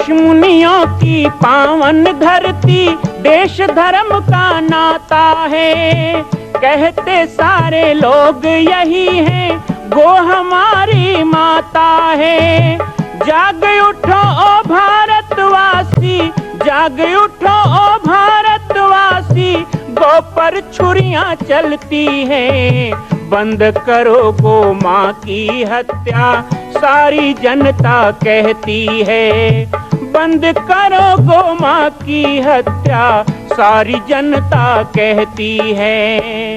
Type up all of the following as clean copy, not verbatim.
ऋषि मुनियों की पावन धरती, देश धर्म का नाता है। कहते सारे लोग यही हैं, गो हमारी माता है। जाग उठो ओ भारतवासी, जाग उठो ओ भारतवासी, गो पर छुरियां चलती हैं। बंद करो गो माँ की हत्या, सारी जनता कहती है। बंद करो गो माँ की हत्या, सारी जनता कहती है।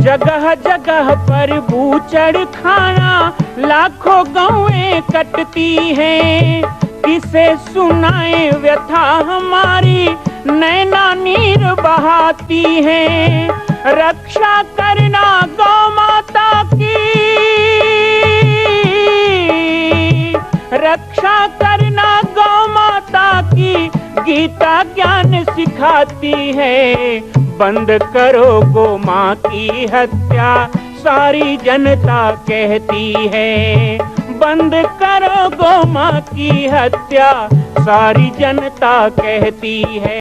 जगह जगह पर बूचड़ खाना, लाखों गौएं कटती हैं। किसे सुनाए व्यथा हमारी, नैना नीर बहाती हैं। रक्षा करना गौ माता की, रक्षा करना गौ माता की, गीता ज्ञान सिखाती है। बंद करो गो माँ की हत्या, सारी जनता कहती है। बंद करो गो माँ की हत्या, सारी जनता कहती है।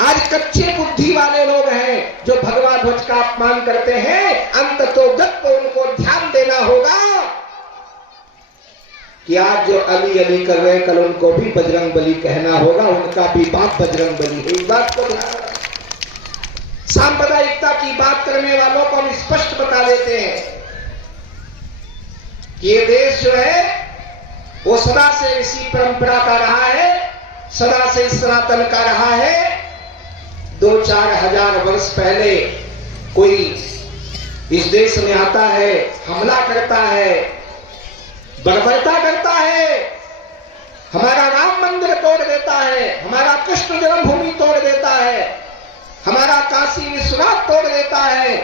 आज कच्चे बुद्धि वाले लोग हैं जो भगवा ध्वज का अपमान करते हैं। अंततोगत उनको ध्यान देना होगा कि आज जो अली अली कर रहे हैं, कल उनको भी बजरंग बली कहना होगा। उनका भी बाप बजरंग बली है, इस बात को ध्यान रखना। सांप्रदायिकता की बात करने वालों को हम स्पष्ट बता देते हैं कि ये देश जो है वो सदा से इसी परंपरा का रहा है, सदा से सनातन का रहा है। 2-4 हजार वर्ष पहले कोई इस देश में आता है, हमला करता है, बर्बरता करता है, हमारा राम मंदिर तोड़ देता है, हमारा कृष्ण जन्मभूमि तोड़ देता है, हमारा काशी विश्वनाथ तोड़ देता है।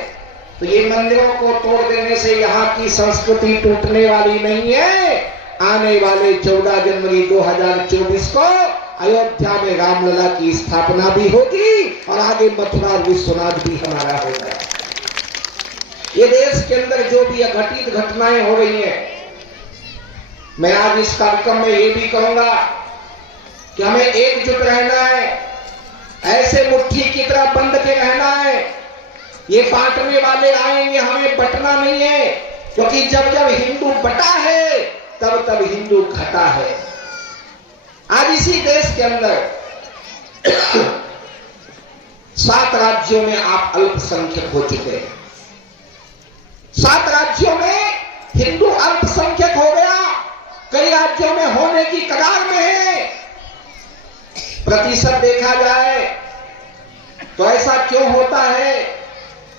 तो ये मंदिरों को तोड़ देने से यहाँ की संस्कृति टूटने वाली नहीं है। आने वाले 14 जनवरी 2024 को अयोध्या में रामलला की स्थापना भी होगी और आगे मथुरा विश्वनाथ भी हमारा होगा। ये देश के अंदर जो भी अघटित घटनाएं हो रही हैं, मैं आज इस कार्यक्रम में ये भी कहूंगा कि हमें एकजुट रहना है, ऐसे मुट्ठी की तरह बंद के रहना है। ये बांटने वाले आएंगे, हमें बंटना नहीं है, क्योंकि जब जब हिंदू बटा है तब तब हिंदू घटा है। आज इसी देश के अंदर 7 राज्यों में आप अल्पसंख्यक हो चुके हैं। 7 राज्यों में हिंदू अल्पसंख्यक हो गया, कई राज्यों में होने की कगार में है। प्रतिशत देखा जाए तो ऐसा क्यों होता है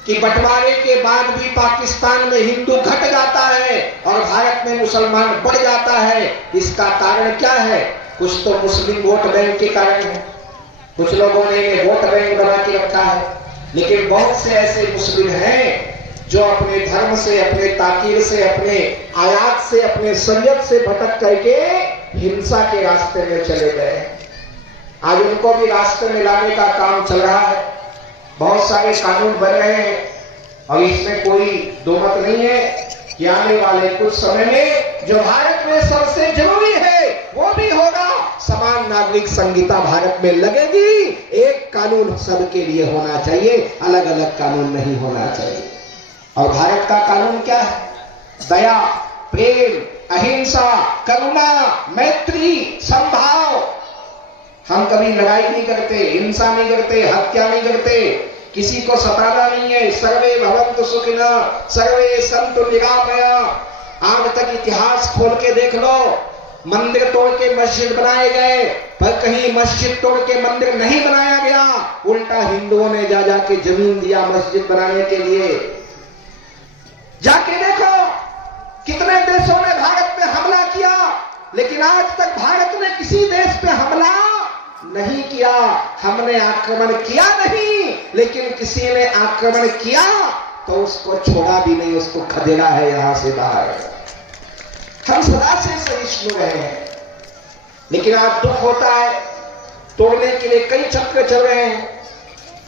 कि बंटवारे के बाद भी पाकिस्तान में हिंदू घट जाता है और भारत में मुसलमान बढ़ जाता है? इसका कारण क्या है? कुछ तो मुस्लिम वोट बैंक के कारण है, कुछ लोगों ने वोट बैंक बना के रखा है, लेकिन बहुत से ऐसे मुस्लिम हैं जो अपने धर्म से, अपने ताकीर से, अपने आयात से, अपने शरीयत से भटक करके हिंसा के रास्ते में चले गए। आज उनको भी रास्ते में लाने का काम चल रहा है। बहुत सारे कानून बन रहे हैं और इसमें कोई दो मत नहीं है कि आने वाले कुछ समय में जो भारत में सबसे जरूरी है वो भी होगा। समान नागरिक संहिता भारत में लगेगी। एक कानून सबके लिए होना चाहिए, अलग अलग कानून नहीं होना चाहिए। और भारत का कानून क्या है? दया, प्रेम, अहिंसा, करुणा, मैत्री, समभाव। हम कभी लड़ाई नहीं करते, हिंसा नहीं करते, हत्या नहीं करते, किसी को सताना नहीं है। सर्वे भवन्तु सुखिनः, सर्वे सन्तु निरामयाः। आज तक इतिहास खोल के देख लो, मंदिर तोड़ के मस्जिद बनाए गए, पर कहीं मस्जिद तोड़ के मंदिर नहीं बनाया गया। उल्टा हिंदुओं ने जा जाके जमीन दिया मस्जिद बनाने के लिए। जाके देखो कितने देशों ने भारत पे हमला किया, लेकिन आज तक भारत ने किसी देश पे हमला नहीं किया। हमने आक्रमण किया नहीं, लेकिन किसी ने आक्रमण किया तो उसको छोड़ा भी नहीं, उसको खदेड़ा है यहां से बाहर। हम सदा से सहिष्णु रहे हैं, लेकिन आज दुख होता है, तोड़ने के लिए कई चक्र चल रहे हैं।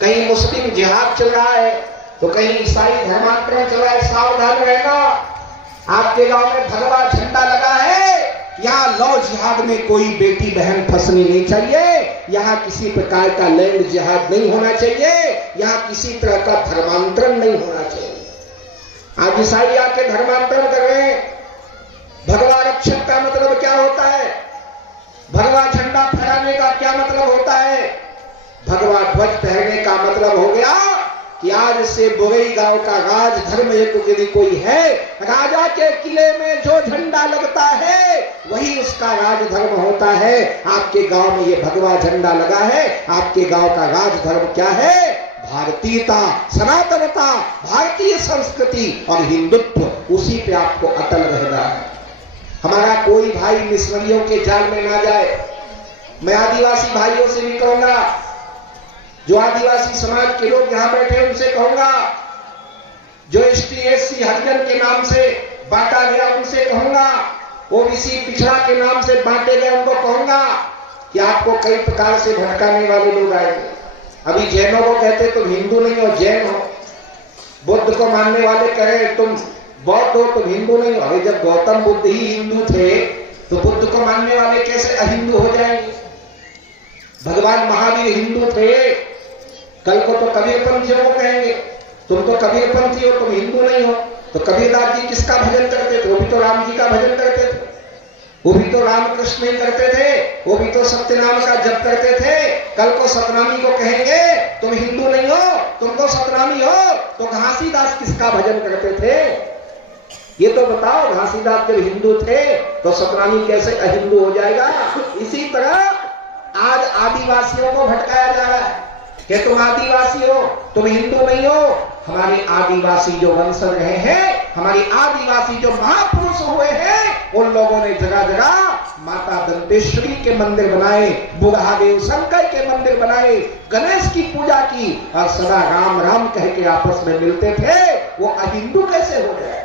कहीं मुस्लिम जिहाद चल रहा है, तो कहीं ईसाई धर्मांतरण चल रहा है। सावधान रहना, आपके गांव में भगवा झंडा लगा है, यहाँ लव जिहाद में कोई बेटी बहन फंसनी नहीं चाहिए, यहाँ किसी प्रकार का लैंड जिहाद नहीं होना चाहिए, यहाँ किसी तरह का धर्मांतरण नहीं होना चाहिए। आज ईसाई आके धर्मांतरण कर रहे हैं। भगवा रक्षक का मतलब क्या होता है? भगवा झंडा फहराने का क्या मतलब होता है? भगवा ध्वज पहनने का मतलब हो गया कि आज से बोरई गांव का राज धर्म यदि कोई है, राजा के किले में जो झंडा लगता है वही उसका राज धर्म होता है। आपके गांव में ये भगवा झंडा लगा है, आपके गांव का राज धर्म क्या है? भारतीयता, सनातनता, भारतीय संस्कृति और हिंदुत्व, उसी पे आपको अटल रहना है। हमारा कोई भाई मिशनरियों के जाल में ना जाए। मैं आदिवासी भाइयों से भी कहूंगा, जो आदिवासी समाज के लोग यहां बैठे हैं उनसे कहूंगा, जो एसटी एससी हरिजन के नाम से बांटा गया उनसे कहूंगा, ओबीसी पिछड़ा के नाम से बांटे गए उनको कहूंगा कि आपको कई प्रकार से भटकाने वाले लोग आएंगे। अभी जैनों को कहते तुम हिंदू नहीं हो, जैन हो। बुद्ध को मानने वाले कहे तुम बौद्ध हो, तुम हिंदू नहीं हो। अरे जब गौतम बुद्ध ही हिंदू थे तो बुद्ध को मानने वाले कैसे अहिंदू हो जाएंगे? भगवान महावीर हिंदू थे, कल को तो कबीरपंथियों को कहेंगे तुम तो कबीरपंथी हो, तुम हिंदू नहीं हो। तो कबीरदास जी किसका भजन करते थे? वो भी तो राम जी का भजन करते थे, वो भी तो रामकृष्ण ही करते थे, वो भी तो सत्यनाम का जप करते थे। कल को सतनामी को कहेंगे तुम हिंदू नहीं हो, तुम तो सतनामी हो। तो घासीदास किसका भजन करते थे? ये तो बताओ, घासीदास जब हिंदू थे तो सतनामी कैसे अहिंदू हो जाएगा? इसी तरह आज आदिवासियों को भटकाया जा रहा है कि तुम आदिवासी हो, तुम हिंदू नहीं हो। हमारे आदिवासी जो वंशज रहे हैं, हमारी आदिवासी जो महापुरुष हुए हैं, उन लोगों ने जगह जगह माता दंतेश्वरी के मंदिर बनाए, बुढ़ादेव शंकर के मंदिर बनाए, गणेश की पूजा की और सदा राम राम कह के आपस में मिलते थे। वो अहिंदू कैसे हो गए?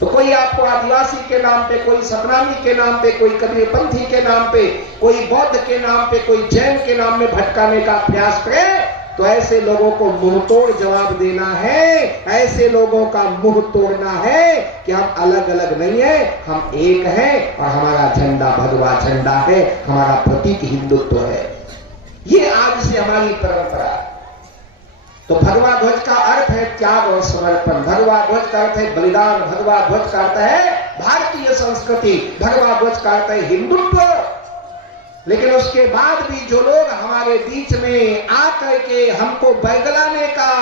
तो कोई आपको आदिवासी के नाम पे, कोई सतनामी के नाम पे, कोई कबीरपंथी के नाम पे, कोई बौद्ध के नाम पे, कोई जैन के नाम में भटकाने का प्रयास करे, तो ऐसे लोगों को मुंह तोड़ जवाब देना है। ऐसे लोगों का मुंह तोड़ना है कि हम अलग अलग नहीं है, हम एक हैं और हमारा झंडा भगवा झंडा है, हमारा प्रतीक हिंदुत्व है। ये आज से हमारी परंपरा। तो भगवा ध्वज का अर्थ है त्याग और समर्पण, भगवा ध्वज का अर्थ है बलिदान, भगवा ध्वज का अर्थ है भारतीय संस्कृति, भगवा ध्वज का अर्थ है हिंदुत्व। लेकिन उसके बाद भी जो लोग हमारे बीच में आकर के हमको बरगलाने का,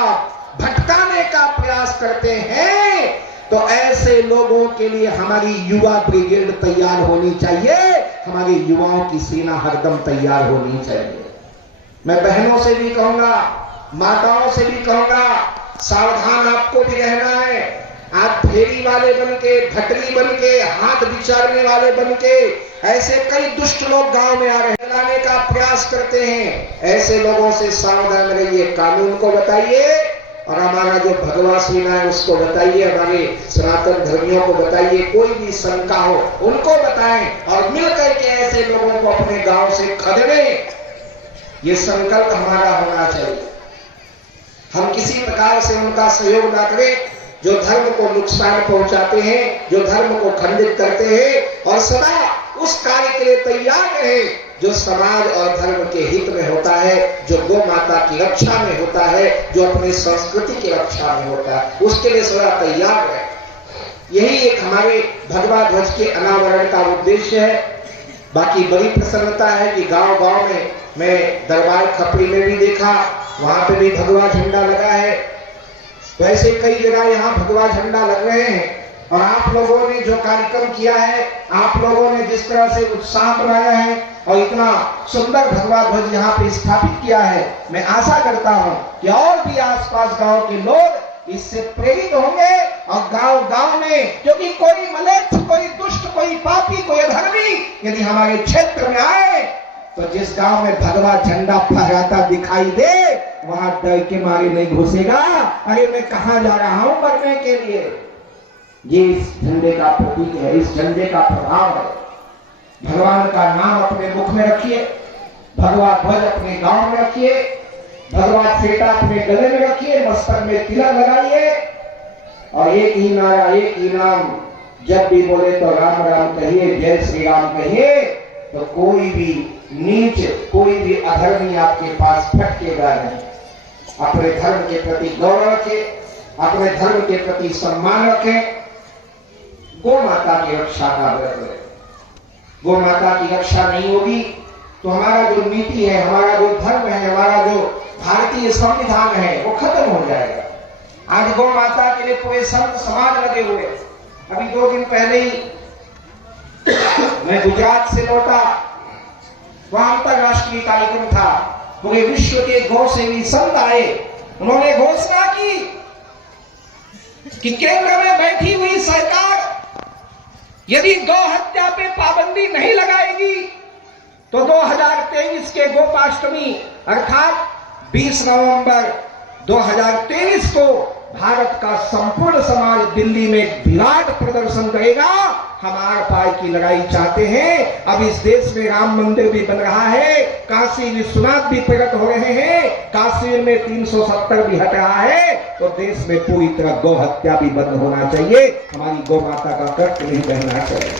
भटकाने का प्रयास करते हैं, तो ऐसे लोगों के लिए हमारी युवा ब्रिगेड तैयार होनी चाहिए, हमारी युवाओं की सेना हरदम तैयार होनी चाहिए। मैं बहनों से भी कहूंगा, माताओं से भी कहूंगा, सावधान आपको भी रहना है। आप फेरी वाले बनके, भटरी बनके, हाथ बिचारने वाले बनके, ऐसे कई दुष्ट लोग गांव में आ रहे हैं, लाने का प्रयास करते हैं। ऐसे लोगों से सावधान रहिए। कानून को बताइए और हमारा जो भगवा सेना है उसको बताइए, हमारे सनातन धर्मियों को बताइए। कोई भी शंका हो उनको बताएं और मिलकर के ऐसे लोगों को अपने गांव से खदेड़ें। ये संकल्प हमारा होना चाहिए। हम किसी प्रकार से उनका सहयोग ना करें जो धर्म को नुकसान पहुंचाते हैं, जो धर्म को खंडित करते हैं, और सदा उस कार्य के लिए तैयार रहे जो समाज और धर्म के हित में होता है, जो गौ माता की रक्षा में होता है, जो अपनी संस्कृति की रक्षा में होता है, उसके लिए सदा तैयार रहे। यही एक हमारे भगवा ध्वज के अनावरण का उद्देश्य है। बाकी बड़ी प्रसन्नता है कि गांव गांव में, मैं दरबार खपरी में भी देखा, वहां पे भी भगवा झंडा लगा है। तो ऐसे कई जगह यहाँ भगवा झंडा लग रहे हैं। और आप लोगों ने जो कार्यक्रम किया है, आप लोगों ने जिस तरह से उत्साह बनाया है और इतना सुंदर भगवा ध्वज यहाँ पे स्थापित किया है, मैं आशा करता हूँ कि और भी आसपास गांव के लोग इससे प्रेरित होंगे और गांव गांव में, क्योंकि कोई मलेच्छ, कोई दुष्ट, कोई पापी, कोई अधर्मी यदि हमारे क्षेत्र में आए तो जिस गांव में भगवा झंडा फहराता दिखाई दे वहां डर के मारे नहीं घुसेगा, अरे मैं कहां जा रहा हूं मरने के लिए। ये इस झंडे का प्रतीक है, इस झंडे का प्रभाव है। भगवान का नाम अपने मुख में रखिए, भगवा ध्वज अपने गांव में रखिए, भगवा फेटा अपने गले में रखिए, मस्तक में तिलक लगाइए और एक ही नारा, एक ही नाम जब भी बोले तो राम राम कहिए, जय श्री राम कहिए, तो कोई भी नीच, कोई भी अधर्मी आपके पास फटकेगा नहीं। अपने धर्म के प्रति गौरव रखें, अपने धर्म के प्रति सम्मान रखें, गौ माता की रक्षा का व्रत करें। गौ माता की रक्षा नहीं होगी तो हमारा जो नीति है, हमारा जो धर्म है, हमारा जो भारतीय संविधान है वो खत्म हो जाएगा। आज गौ माता के लिए पूरे संत समाज लगे हुए। अभी 2 दिन पहले ही मैं गुजरात से लौटा, वहां अंतरराष्ट्रीय कार्यक्रम था, पूरे विश्व के गौ सेवी संत आए। उन्होंने घोषणा की कि केंद्र में बैठी हुई सरकार यदि गौ हत्या पे पाबंदी नहीं लगाएगी तो 2023 के गोपाष्टमी अर्थात 20 नवंबर 2023 को भारत का संपूर्ण समाज दिल्ली में विराट प्रदर्शन करेगा। हम आर पार की लड़ाई चाहते हैं। अब इस देश में राम मंदिर भी बन रहा है, काशी विश्वनाथ भी प्रकट हो रहे हैं, काश्मीर में 370 भी हट रहा है, तो देश में पूरी तरह गौ हत्या भी बंद होना चाहिए। हमारी गौ माता का कष्ट नहीं बहना चाहिए।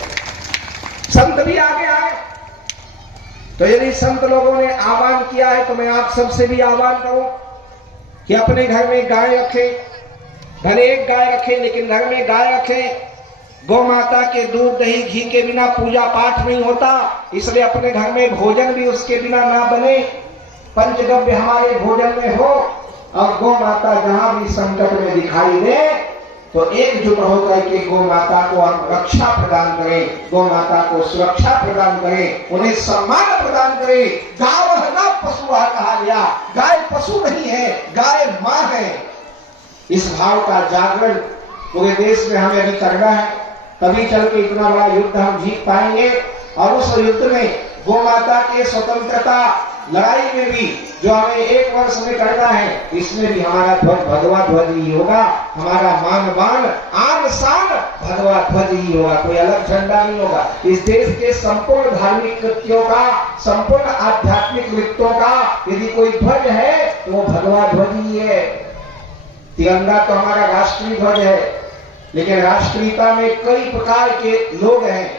संत भी आगे आए। तो यदि संत लोगों ने आह्वान किया है तो मैं आप सबसे भी आह्वान करूं कि अपने घर में गाय रखें, भले एक गाय रखें लेकिन घर में गाय रखें। गौ माता के दूध दही घी के बिना पूजा पाठ नहीं होता, इसलिए अपने घर में भोजन भी उसके बिना ना बने, पंचगव्य हमारे भोजन में हो। और गौ माता जहां भी संकट में दिखाई दे तो एकजुट होकर के गौ माता को हम रक्षा प्रदान करें, गौ माता को सुरक्षा प्रदान करें, उन्हें सम्मान प्रदान करें। गाय ना पशु कहा गया, गाय पशु नहीं है, गाय मां है। इस भाव का जागरण पूरे देश में हमें अभी करना है, तभी चल के इतना बड़ा युद्ध हम जीत पाएंगे। और उस युद्ध में गौ माता के स्वतंत्रता लड़ाई में भी जो हमें 1 वर्ष में करना है, इसमें भी हमारा ध्वज भगवा ध्वज ही होगा, हमारा मान बान आन शान भगवा ध्वज ही होगा, कोई अलग झंडा नहीं होगा। इस देश के संपूर्ण धार्मिक कृत्यों का, संपूर्ण आध्यात्मिक वृत्तों का यदि कोई ध्वज है तो वो भगवा ध्वज ही है। तिरंगा तो हमारा राष्ट्रीय ध्वज है, लेकिन राष्ट्रीयता में कई प्रकार के लोग हैं,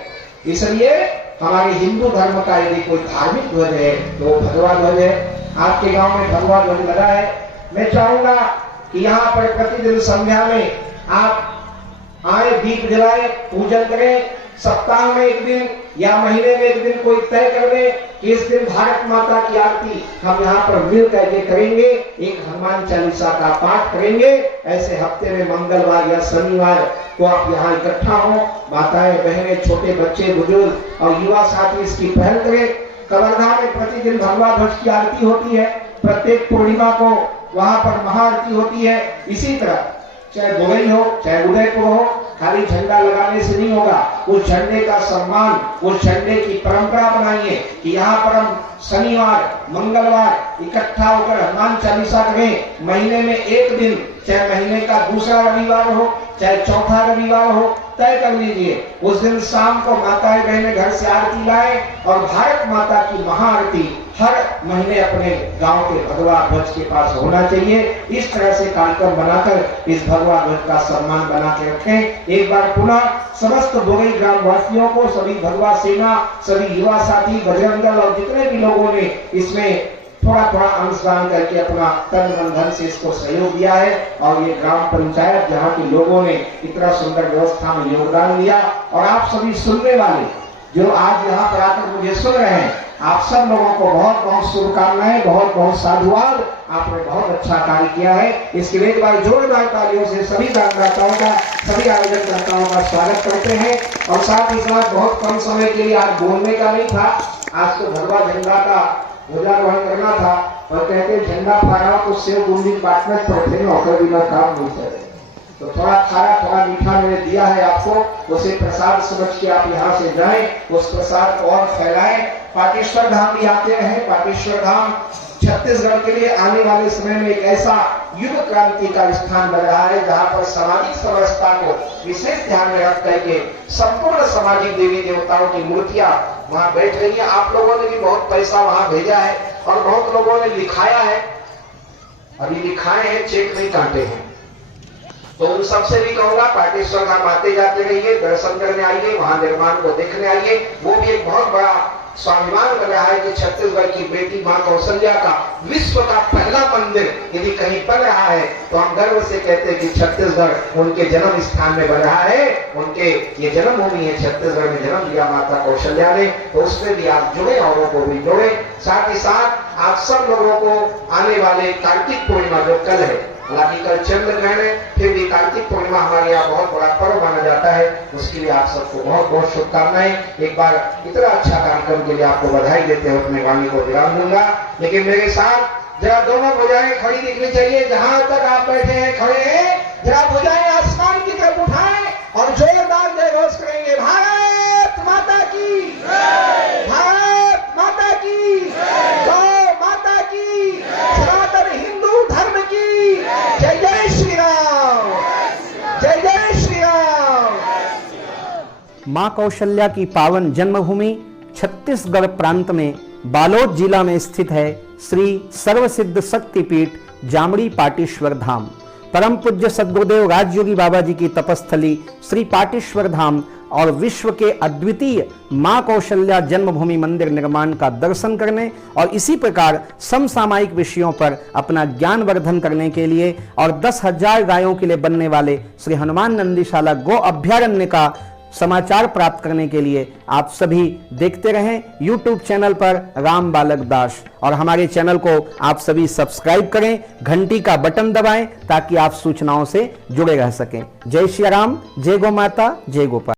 इसलिए हमारे हिंदू धर्म का यदि कोई धार्मिक ध्वज है तो वो भगवा ध्वज है। आपके गांव में भगवा ध्वज लगा है। मैं चाहूंगा कि यहाँ पर प्रतिदिन संध्या में आप आए, दीप जलाए, पूजन करें। सप्ताह में 1 दिन या महीने में 1 दिन कोई तय कर ले कि इस दिन भारत माता की आरती हम यहाँ पर मिल करके करेंगे, एक हनुमान चालीसा का पाठ करेंगे। ऐसे हफ्ते में मंगलवार या शनिवार को आप यहाँ इकट्ठा हो, माताएं बहनें छोटे बच्चे बुजुर्ग और युवा साथी इसकी पहल करें। कवर्धा में प्रतिदिन भगवा ध्वज की आरती होती है, प्रत्येक पूर्णिमा को वहां पर महाआरती होती है। इसी तरह चाहे बोरई हो चाहे उदयपुर हो, खाली झंडा लगाने से नहीं होगा, उस झंडे का सम्मान, उस झंडे की परंपरा बनाइए कि यहाँ पर हम शनिवार मंगलवार इकट्ठा होकर हनुमान चालीसा करें। महीने में 1 दिन, चाहे महीने का दूसरा रविवार हो चाहे चौथा रविवार हो, तय कर लीजिए। उस दिन शाम को माताएं बहनें घर से आरती लाए और भारत माता की महाआरती हर महीने अपने गांव के भगवा ध्वज के पास होना चाहिए। इस तरह से कार्यक्रम बनाकर इस भगवा ध्वज का सम्मान बना के रखें। एक बार पुनः समस्त बोरई ग्रामवासियों को, सभी भगवा सेना, सभी युवा साथी, बजरंग दल और जितने भी लोगों ने इसमें थोड़ा थोड़ा अंशदान करके अपना तन मन धन से इसको सहयोग दिया है, और ये ग्राम पंचायत जहाँ के लोगों ने इतना सुंदर व्यवस्था में योगदान दिया, और आप सभी सुनने वाले जो आज यहाँ पर आकर मुझे सुन रहे हैं, आप सब लोगों को बहुत बहुत शुभकामनाएं, बहुत बहुत साधुवाद। आपने बहुत अच्छा कार्य किया है। इसके लिए एक बार जोरदार तालियों से सभी दानदाताओं का, सभी आयोजनकर्ताओं का स्वागत करते हैं। और साथ ही साथ बहुत कम समय के लिए आज बोलने का नहीं था, आज तो भगवा झंडा का ध्वजारोहण करना था, और कहते झंडा फहराओ तो सेव बूंदी बांटना पड़ते हैं, और बिना काम नहीं चले। तो थोड़ा खारा थोड़ा मीठा मैंने दिया है आपको, उसे प्रसाद समझ के आप यहाँ से जाएं, उस प्रसाद को और फैलाएं, पाटेश्वर धाम भी आते रहे। पाटेश्वर धाम छत्तीसगढ़ के लिए आने वाले समय में एक ऐसा युग क्रांति का स्थान बन रहा है जहां पर सामाजिक समरसता को विशेष ध्यान में रख करके संपूर्ण सामाजिक देवी देवताओं की मूर्तियां वहां बैठ रही है। आप लोगों ने भी बहुत पैसा वहां भेजा है और बहुत लोगों ने लिखाया है, अभी लिखाए हैं, चेक नहीं काटे हैं। तो उन सबसे भी कहूंगा पाटेश्वर धाम आते जाते रहिए, दर्शन करने आइए, वहां निर्माण को देखने आइए। वो भी एक बहुत बड़ा स्वाभिमान बन रहा है कि छत्तीसगढ़ की बेटी मां कौशल्या का विश्व का पहला मंदिर यदि कहीं बन रहा है तो हम गर्व से कहते हैं कि छत्तीसगढ़ उनके जन्म स्थान में बन रहा है। उनके ये जन्मभूमि है, छत्तीसगढ़ में जन्म लिया माता कौशल्या ने, तो उसमें भी आप जुड़े, औरों को भी जोड़े। साथ ही साथ आप सब लोगों को आने वाले कार्तिक पूर्णिमा जो कल है, हालांकि कल चंद्र ग्रहण है, फिर भी कार्तिक पूर्णिमा हमारे यहाँ बहुत बड़ा पर्व माना जाता है। उसके लिए आप सबको बहुत बहुत शुभकामनाएं। एक बार इतना अच्छा कार्यक्रम के लिए आपको बधाई देते हुए अपने वाणी को विराम दूंगा। लेकिन मेरे साथ जरा दोनों भुजाएं खड़ी दिखनी चाहिए, जहां तक आप बैठे हैं खड़े हैं, जरा भुजाएं आसमान की तरफ उठाएं और जोरदार जय घोष करेंगे। भारत माता की, भारत माता की, गौ माता की, सनातन हिंदू धर्म की जय जय श्री राम, जय जय श्री राम। मां कौशल्या की पावन जन्मभूमि छत्तीसगढ़ प्रांत में बालोद जिला में स्थित है श्री सर्वसिद्ध शक्तिपीठ जामड़ी पाटेश्वर धाम। परम पूज्य सद्गुरुदेव राजयोगी बाबा जी की तपस्थली श्री पाटेश्वर धाम और विश्व के अद्वितीय मां कौशल्या जन्मभूमि मंदिर निर्माण का दर्शन करने और इसी प्रकार समसामयिक विषयों पर अपना ज्ञान वर्धन करने के लिए और 10,000 गायों के लिए बनने वाले श्री हनुमान नंदीशाला गो अभ्यारण्य का समाचार प्राप्त करने के लिए आप सभी देखते रहें YouTube चैनल पर राम बालक दास, और हमारे चैनल को आप सभी सब्सक्राइब करें, घंटी का बटन दबाएं ताकि आप सूचनाओं से जुड़े रह सकें। जय श्री राम, जय गौ माता, जय गोपाल।